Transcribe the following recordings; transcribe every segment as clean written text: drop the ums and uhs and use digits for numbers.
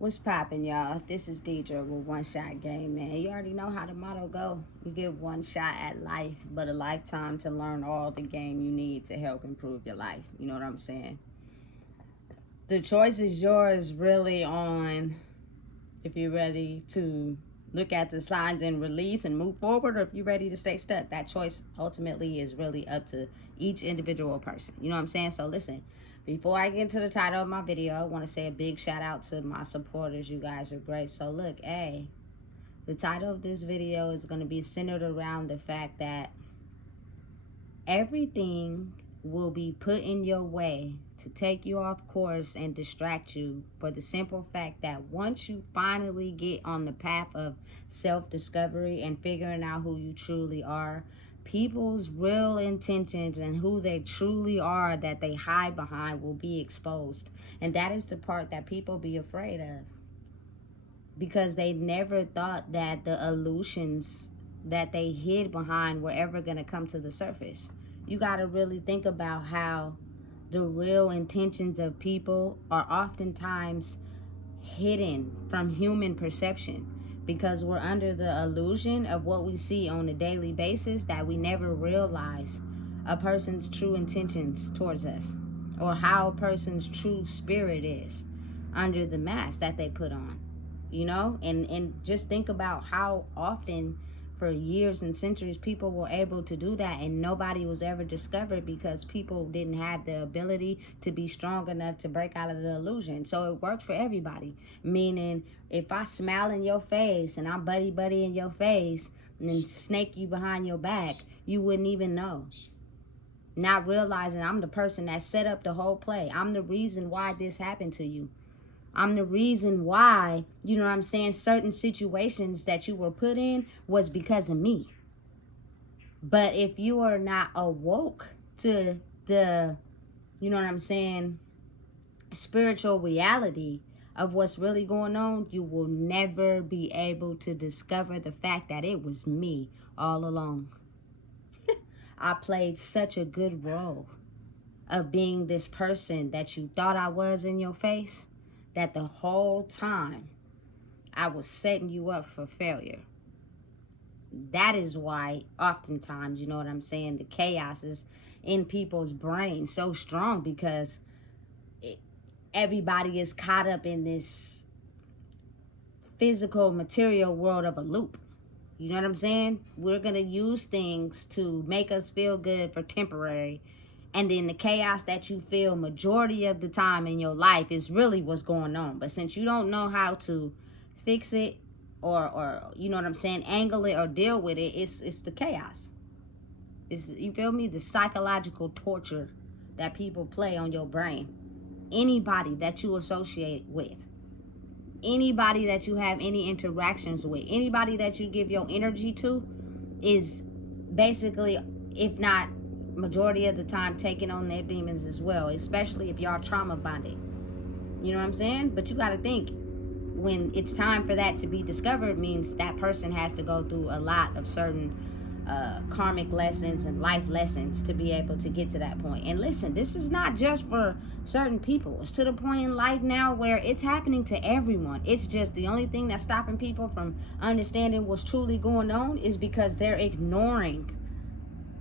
What's poppin', y'all? This is Deidre with One Shot Game, man. You already know how the motto go. You get one shot at life, but a lifetime to learn all the game you need to help improve your life. You know what I'm saying? The choice is yours, really, on if you're ready to look at the signs and release and move forward, or if you're ready to stay stuck. That choice ultimately is really up to each individual person. You know what I'm saying? So listen, before I get into the title of my video, I want to say a big shout out to my supporters. You guys are great. So look, hey, the title of this video is going to be centered around the fact that everything will be put in your way to take you off course and distract you, for the simple fact that once you finally get on the path of self-discovery and figuring out who you truly are, people's real intentions and who they truly are that they hide behind will be exposed. And that is the part that people be afraid of, because they never thought that the illusions that they hid behind were ever going to come to the surface. You got to really think about how the real intentions of people are oftentimes hidden from human perception, because we're under the illusion of what we see on a daily basis, that we never realize a person's true intentions towards us, or how a person's true spirit is under the mask that they put on. You know, and just think about how often for years and centuries people were able to do that, and nobody was ever discovered because people didn't have the ability to be strong enough to break out of the illusion. So it worked for everybody, meaning if I smile in your face and I'm buddy in your face and then snake you behind your back, you wouldn't even know, not realizing I'm the person that set up the whole play. I'm the reason why this happened to you. I'm the reason why, you know what I'm saying, certain situations that you were put in was because of me. But if you are not awoke to the, you know what I'm saying, spiritual reality of what's really going on, you will never be able to discover the fact that it was me all along. I played such a good role of being this person that you thought I was in your face, that the whole time I was setting you up for failure. That is why oftentimes, you know what I'm saying, the chaos is in people's brains so strong, because everybody is caught up in this physical material world of a loop. You know what I'm saying? We're going to use things to make us feel good for temporary, and then the chaos that you feel majority of the time in your life is really what's going on. But since you don't know how to fix it, or you know what I'm saying, angle it or deal with it, it's the chaos. It's, you feel me, the psychological torture that people play on your brain. Anybody that you associate with, anybody that you have any interactions with, anybody that you give your energy to is basically, if not majority of the time, taking on their demons as well, especially if y'all trauma bonded. You know what I'm saying? But you got to think, when it's time for that to be discovered, means that person has to go through a lot of certain karmic lessons and life lessons to be able to get to that point. And listen, this is not just for certain people. It's to the point in life now where it's happening to everyone. It's just the only thing that's stopping people from understanding what's truly going on is because they're ignoring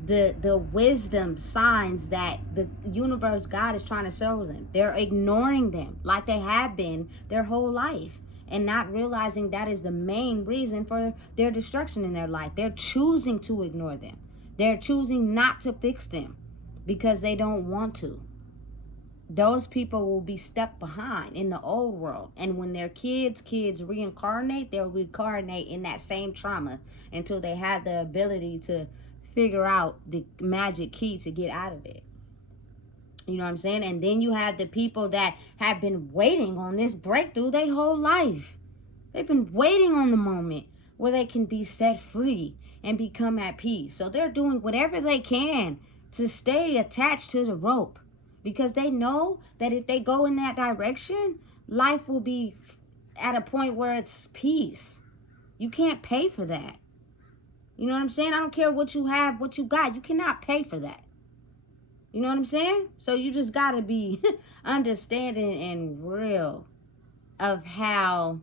the wisdom signs that the universe, God, is trying to show them. They're ignoring them like they have been their whole life, and not realizing that is the main reason for their destruction in their life. They're choosing to ignore them. They're choosing not to fix them because they don't want to. Those people will be stuck behind in the old world, and when their kids reincarnate, they'll reincarnate in that same trauma until they have the ability to figure out the magic key to get out of it. You know what I'm saying? And then you have the people that have been waiting on this breakthrough their whole life. They've been waiting on the moment where they can be set free and become at peace. So they're doing whatever they can to stay attached to the rope, because they know that if they go in that direction, life will be at a point where it's peace. You can't pay for that. You know what I'm saying? I don't care what you have, what you got. You cannot pay for that. You know what I'm saying? So you just got to be understanding and real of how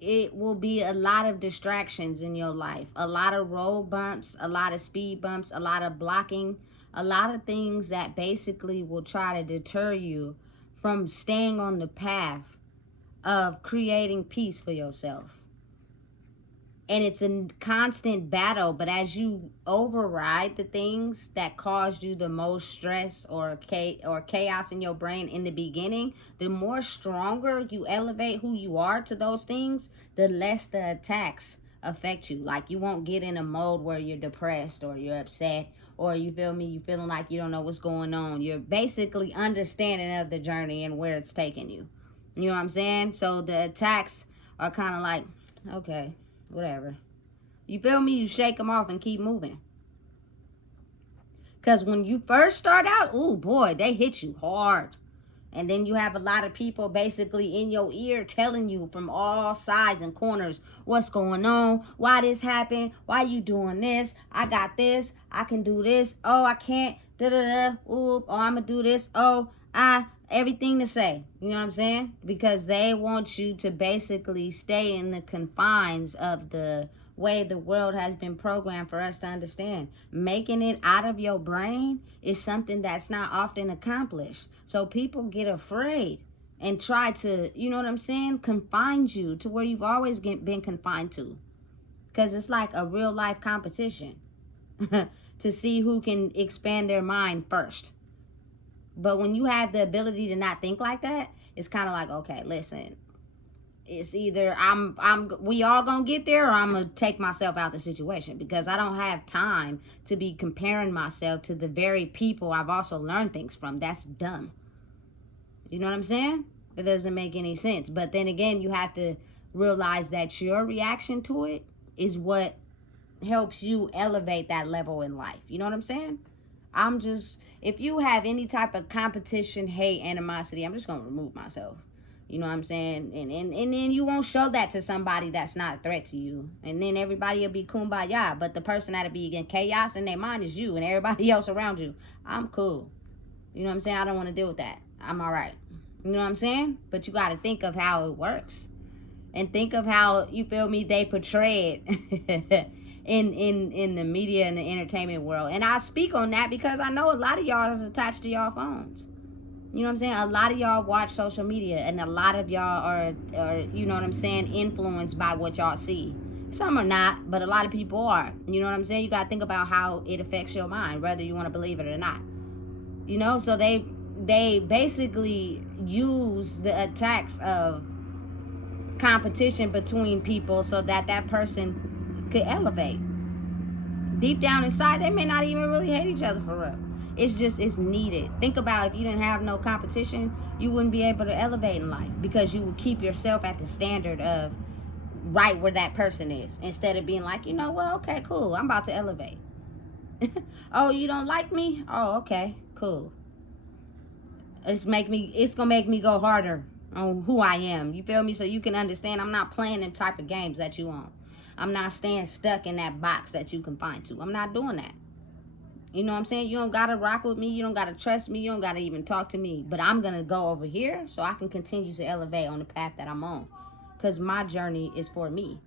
it will be a lot of distractions in your life, a lot of road bumps, a lot of speed bumps, a lot of blocking, a lot of things that basically will try to deter you from staying on the path of creating peace for yourself. And it's a constant battle, but as you override the things that caused you the most stress or chaos in your brain in the beginning, the more stronger you elevate who you are to those things, the less the attacks affect you. Like, you won't get in a mode where you're depressed or you're upset, or you feel me, you feeling like you don't know what's going on. You're basically understanding of the journey and where it's taking you. You know what I'm saying? So the attacks are kind of like, okay, whatever. You feel me? You shake them off and keep moving. Because when you first start out, oh boy, they hit you hard. And then you have a lot of people basically in your ear telling you from all sides and corners what's going on, why this happened, why you doing this, I got this, I can do this, oh, I can't, da-da-da, ooh, oh, I'm going to do this, oh, everything to say. You know what I'm saying? Because they want you to basically stay in the confines of the way the world has been programmed for us to understand. Making it out of your brain is something that's not often accomplished. So people get afraid and try to, you know what I'm saying, confine you to where you've always been confined to. Because it's like a real life competition to see who can expand their mind first. But when you have the ability to not think like that, it's kind of like, okay, listen, it's either we all gonna get there, or I'm gonna take myself out of the situation, because I don't have time to be comparing myself to the very people I've also learned things from. That's dumb. You know what I'm saying? It doesn't make any sense. But then again, you have to realize that your reaction to it is what helps you elevate that level in life. You know what I'm saying? If you have any type of competition, hate, animosity, I'm just gonna remove myself. You know what I'm saying? And then you won't show that to somebody that's not a threat to you. And then everybody will be kumbaya. But the person that'll be in chaos in their mind is you and everybody else around you. I'm cool. You know what I'm saying? I don't want to deal with that. I'm all right. You know what I'm saying? But you got to think of how it works. And think of how, you feel me, they portray it in the media and the entertainment world. And I speak on that because I know a lot of y'all is attached to y'all phones. You know what I'm saying? A lot of y'all watch social media, and a lot of y'all are, you know what I'm saying, influenced by what y'all see. Some are not, but a lot of people are. You know what I'm saying? You got to think about how it affects your mind, whether you want to believe it or not. You know, so they basically use the attacks of competition between people so that that person could elevate. Deep down inside, they may not even really hate each other for real. It's needed. Think about, if you didn't have no competition, you wouldn't be able to elevate in life, because you would keep yourself at the standard of right where that person is, instead of being like, you know what, okay, cool, I'm about to elevate. Oh, you don't like me? Oh, okay, cool. It's gonna make me go harder on who I am. You feel me? So you can understand I'm not playing them type of games that you on. I'm not staying stuck in that box that you confined to. I'm not doing that. You know what I'm saying? You don't gotta rock with me. You don't gotta trust me. You don't gotta even talk to me. But I'm gonna go over here so I can continue to elevate on the path that I'm on. Because my journey is for me.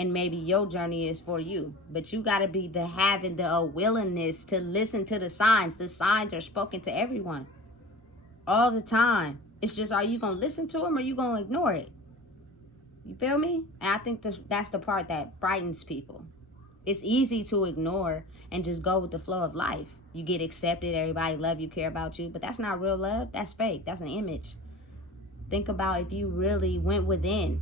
And maybe your journey is for you. But you gotta be having the willingness to listen to the signs. The signs are spoken to everyone. All the time. It's just, are you gonna listen to them, or are you gonna ignore it? You feel me? And I think that's the part that frightens people. It's easy to ignore and just go with the flow of life. You get accepted, everybody love you, care about you, but that's not real love. That's fake. That's an image. Think about if you really went within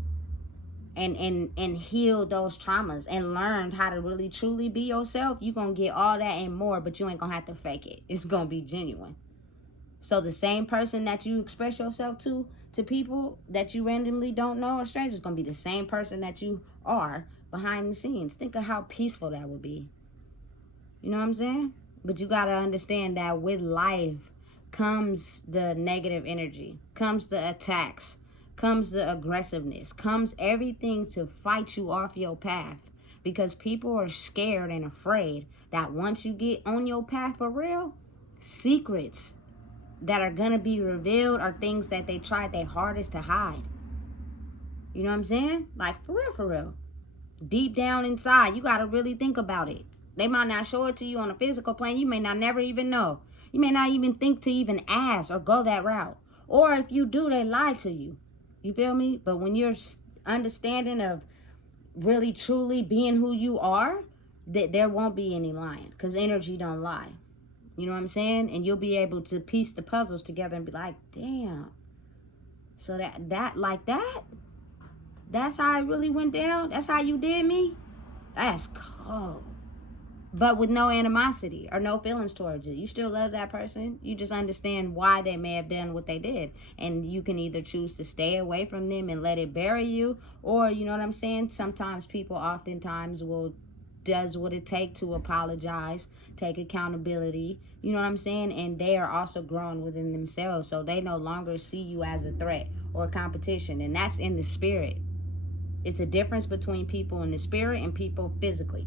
and healed those traumas and learned how to really truly be yourself. You're going to get all that and more, but you ain't going to have to fake it. It's going to be genuine. So the same person that you express yourself to people that you randomly don't know or strangers, is going to be the same person that you are behind the scenes. Think of how peaceful that would be. You know what I'm saying? But you got to understand that with life comes the negative energy, comes the attacks, comes the aggressiveness, comes everything to fight you off your path. Because people are scared and afraid that once you get on your path for real, secrets that are going to be revealed are things that they tried their hardest to hide. You know what I'm saying? Like, for real, for real. Deep down inside, you got to really think about it. They might not show it to you on a physical plane. You may not never even know. You may not even think to even ask or go that route. Or if you do, they lie to you. You feel me? But when you're understanding of really truly being who you are, that there won't be any lying, because energy don't lie. You know what I'm saying? And you'll be able to piece the puzzles together and be like, damn. So that's how it really went down. That's how you did me. That's cold. But with no animosity or no feelings towards it. You still love that person. You just understand why they may have done what they did. And you can either choose to stay away from them and let it bury you. Or, you know what I'm saying? Sometimes people oftentimes does what it takes to apologize, take accountability. You know what I'm saying? And they are also growing within themselves. So they no longer see you as a threat or a competition. And that's in the spirit. It's a difference between people in the spirit and people physically.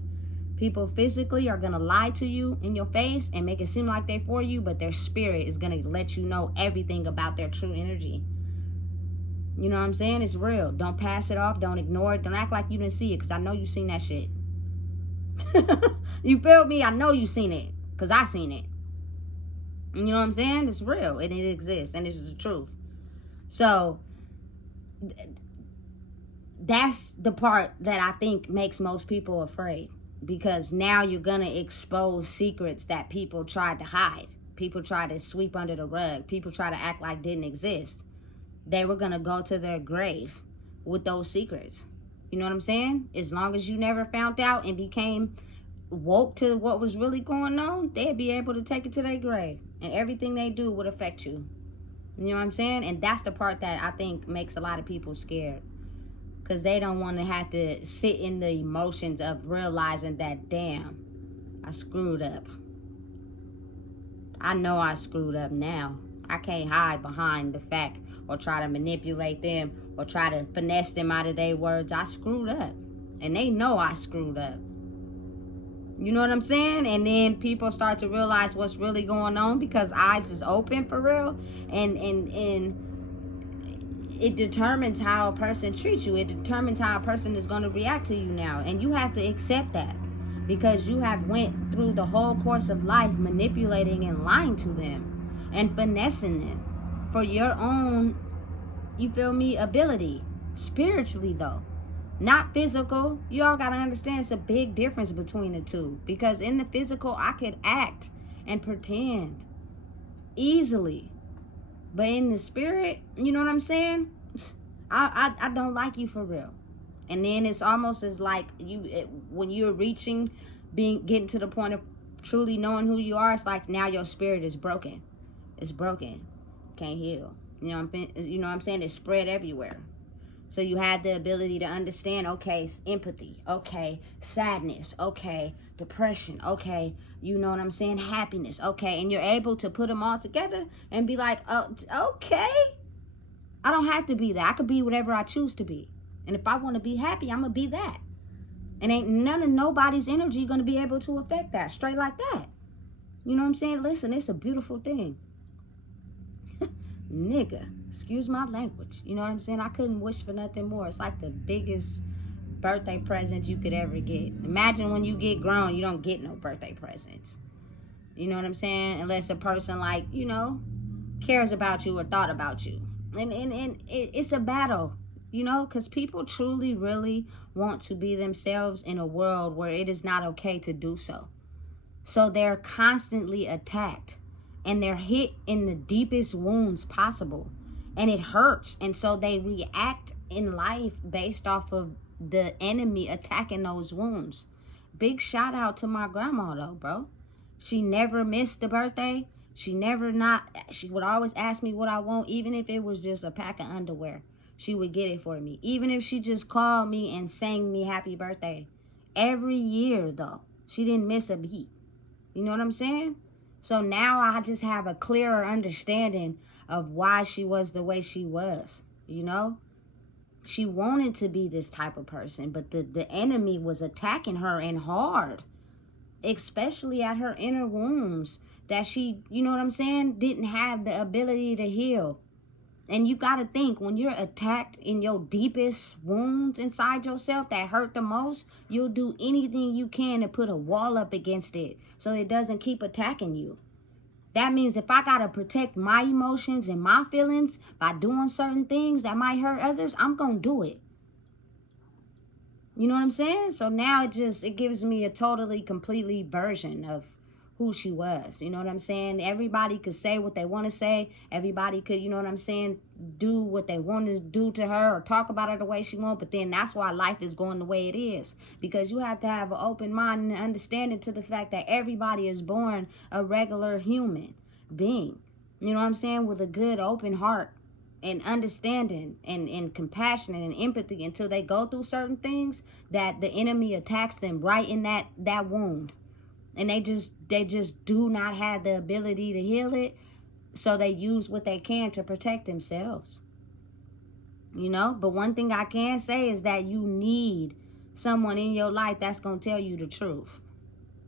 People physically are going to lie to you in your face and make it seem like they're for you, but their spirit is going to let you know everything about their true energy. You know what I'm saying? It's real. Don't pass it off. Don't ignore it. Don't act like you didn't see it, because I know you seen that shit. You feel me? I know you seen it, because I seen it. You know what I'm saying? It's real, and it exists, and it's the truth. So that's the part that I think makes most people afraid, because now you're going to expose secrets that people tried to hide. People tried to sweep under the rug. People try to act like didn't exist. They were going to go to their grave with those secrets. You know what I'm saying? As long as you never found out and became woke to what was really going on, they'd be able to take it to their grave. And everything they do would affect you. You know what I'm saying? And that's the part that I think makes a lot of people scared. Because they don't want to have to sit in the emotions of realizing that, damn, I screwed up. I know I screwed up now. I can't hide behind the fact or try to manipulate them or try to finesse them out of their words. I screwed up. And they know I screwed up. You know what I'm saying? And then people start to realize what's really going on, because eyes is open for real. And it determines how a person treats you. It determines how a person is going to react to you now. And you have to accept that, because you have went through the whole course of life manipulating and lying to them and finessing them for your own, you feel me, ability. Spiritually though, not physical. You all got to understand it's a big difference between the two, because in the physical I could act and pretend easily, but in the spirit, you know what I'm saying? I don't like you for real. And then it's almost as like when you're getting to the point of truly knowing who you are, it's like now your spirit is broken. It's broken. Can't heal. You know what I'm saying? It's spread everywhere. So you have the ability to understand, okay, empathy, okay, sadness, okay, depression, okay, you know what I'm saying, happiness, okay, and you're able to put them all together and be like, oh, okay, I don't have to be that. I could be whatever I choose to be. And if I want to be happy, I'm going to be that. And ain't none of nobody's energy going to be able to affect that, straight like that. You know what I'm saying? Listen, it's a beautiful thing. Nigga, excuse my language. You know what I'm saying? I couldn't wish for nothing more. It's like the biggest birthday present you could ever get. Imagine when you get grown, you don't get no birthday presents. You know what I'm saying? Unless a person like, you know, cares about you or thought about you. And it's a battle, you know, because people truly, really want to be themselves in a world where it is not okay to do so. So they're constantly attacked. And they're hit in the deepest wounds possible. And it hurts. And so they react in life based off of the enemy attacking those wounds. Big shout out to my grandma though, bro. She never missed a birthday. She would always ask me what I want, even if it was just a pack of underwear. She would get it for me. Even if she just called me and sang me happy birthday. Every year though. She didn't miss a beat. You know what I'm saying? So now I just have a clearer understanding of why she was the way she was, you know? She wanted to be this type of person, but the enemy was attacking her and hard, especially at her inner wounds that she, you know what I'm saying, didn't have the ability to heal. And you got to think, when you're attacked in your deepest wounds inside yourself that hurt the most, you'll do anything you can to put a wall up against it so it doesn't keep attacking you. That means if I got to protect my emotions and my feelings by doing certain things that might hurt others, I'm going to do it. You know what I'm saying? So now it gives me a totally, completely version of who she was. You know what I'm saying? Everybody could say what they want to say. Everybody could, you know what I'm saying, do what they want to do to her or talk about her the way she wants. But then that's why life is going the way it is. Because you have to have an open mind and understanding to the fact that everybody is born a regular human being. You know what I'm saying? With a good, open heart and understanding and compassion and empathy until they go through certain things that the enemy attacks them right in that wound. And they just do not have the ability to heal it, so they use what they can to protect themselves. You know, but one thing I can say is that you need someone in your life that's going to tell you the truth.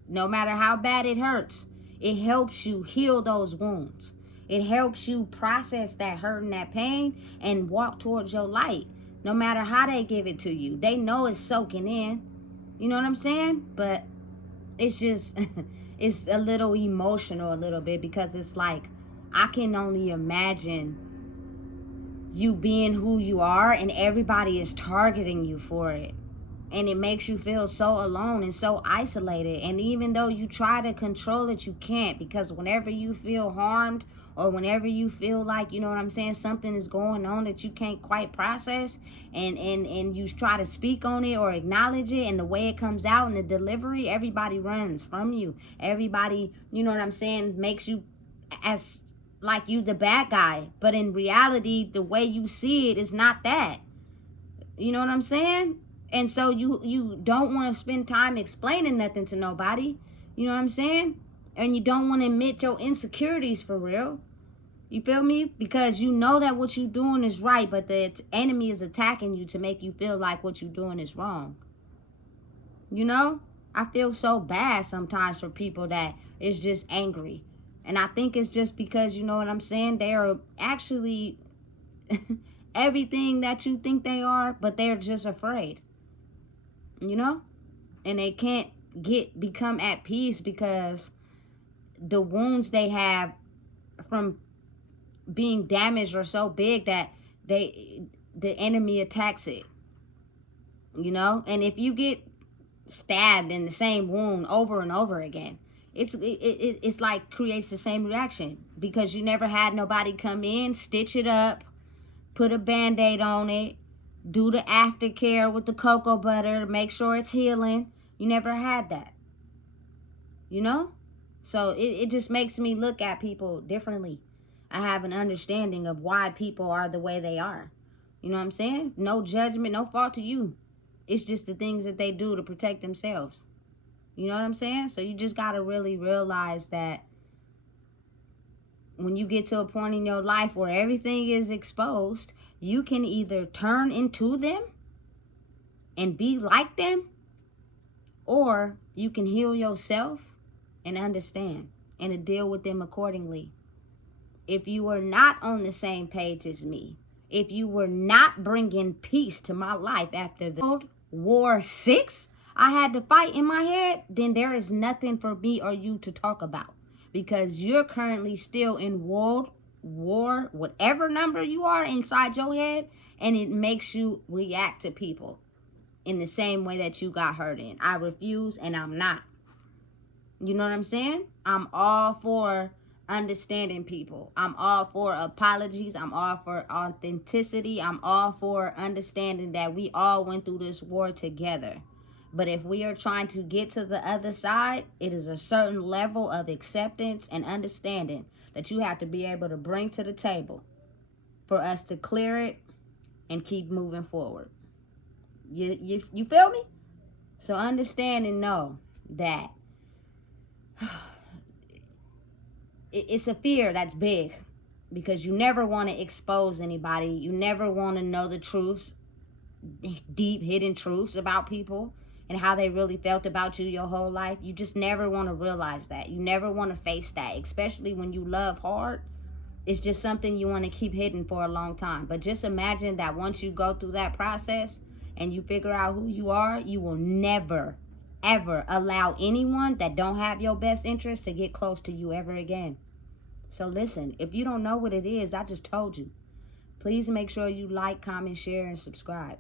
No matter how bad it hurts, it helps you heal those wounds. It helps you process that hurt and that pain and walk towards your light. No matter how they give it to you, they know it's soaking in. You know what I'm saying? But it's just, it's a little emotional a little bit, because it's like, I can only imagine you being who you are and everybody is targeting you for it. And it makes you feel so alone and so isolated. And even though you try to control it, you can't. Because whenever you feel harmed, or whenever you feel like, you know what I'm saying, something is going on that you can't quite process, and you try to speak on it or acknowledge it, and the way it comes out in the delivery, everybody runs from you. Everybody, you know what I'm saying, makes you as like you the bad guy. But in reality, the way you see it is not that. You know what I'm saying? And so you don't want to spend time explaining nothing to nobody. You know what I'm saying? And you don't want to admit your insecurities for real. You feel me? Because you know that what you're doing is right, but the enemy is attacking you to make you feel like what you're doing is wrong. You know? I feel so bad sometimes for people that is just angry. And I think it's just because, you know what I'm saying, they are actually everything that you think they are, but they're just afraid. You know? And they can't become at peace because the wounds they have from being damaged are so big that the enemy attacks it. You know? And if you get stabbed in the same wound over and over again, it's like creates the same reaction, because you never had nobody come in, stitch it up, put a band-aid on it, do the aftercare with the cocoa butter to make sure it's healing. You never had that. You know? So it just makes me look at people differently. I have an understanding of why people are the way they are. You know what I'm saying? No judgment, no fault to you. It's just the things that they do to protect themselves. You know what I'm saying? So you just got to really realize that when you get to a point in your life where everything is exposed, you can either turn into them and be like them, or you can heal yourself and understand and to deal with them accordingly. If you were not on the same page as me, if you were not bringing peace to my life after the World War VI I had to fight in my head, then there is nothing for me or you to talk about, because you're currently still in World War, whatever number you are inside your head, and it makes you react to people in the same way that you got hurt in. I refuse, and I'm not. You know what I'm saying? I'm all for understanding people. I'm all for apologies. I'm all for authenticity. I'm all for understanding that we all went through this war together. But if we are trying to get to the other side, it is a certain level of acceptance and understanding that you have to be able to bring to the table for us to clear it and keep moving forward. You feel me? So understand and know that it's a fear that's big, because you never want to expose anybody. You never want to know the truths, deep hidden truths about people. and how they really felt about you your whole life. You just never want to realize that. You never want to face that, especially when you love hard. It's just something you want to keep hidden for a long time. But just imagine that once you go through that process and you figure out who you are, you will never, ever allow anyone that don't have your best interest to get close to you ever again. So listen, if you don't know what it is, I just told you. Please make sure you like, comment, share, and subscribe.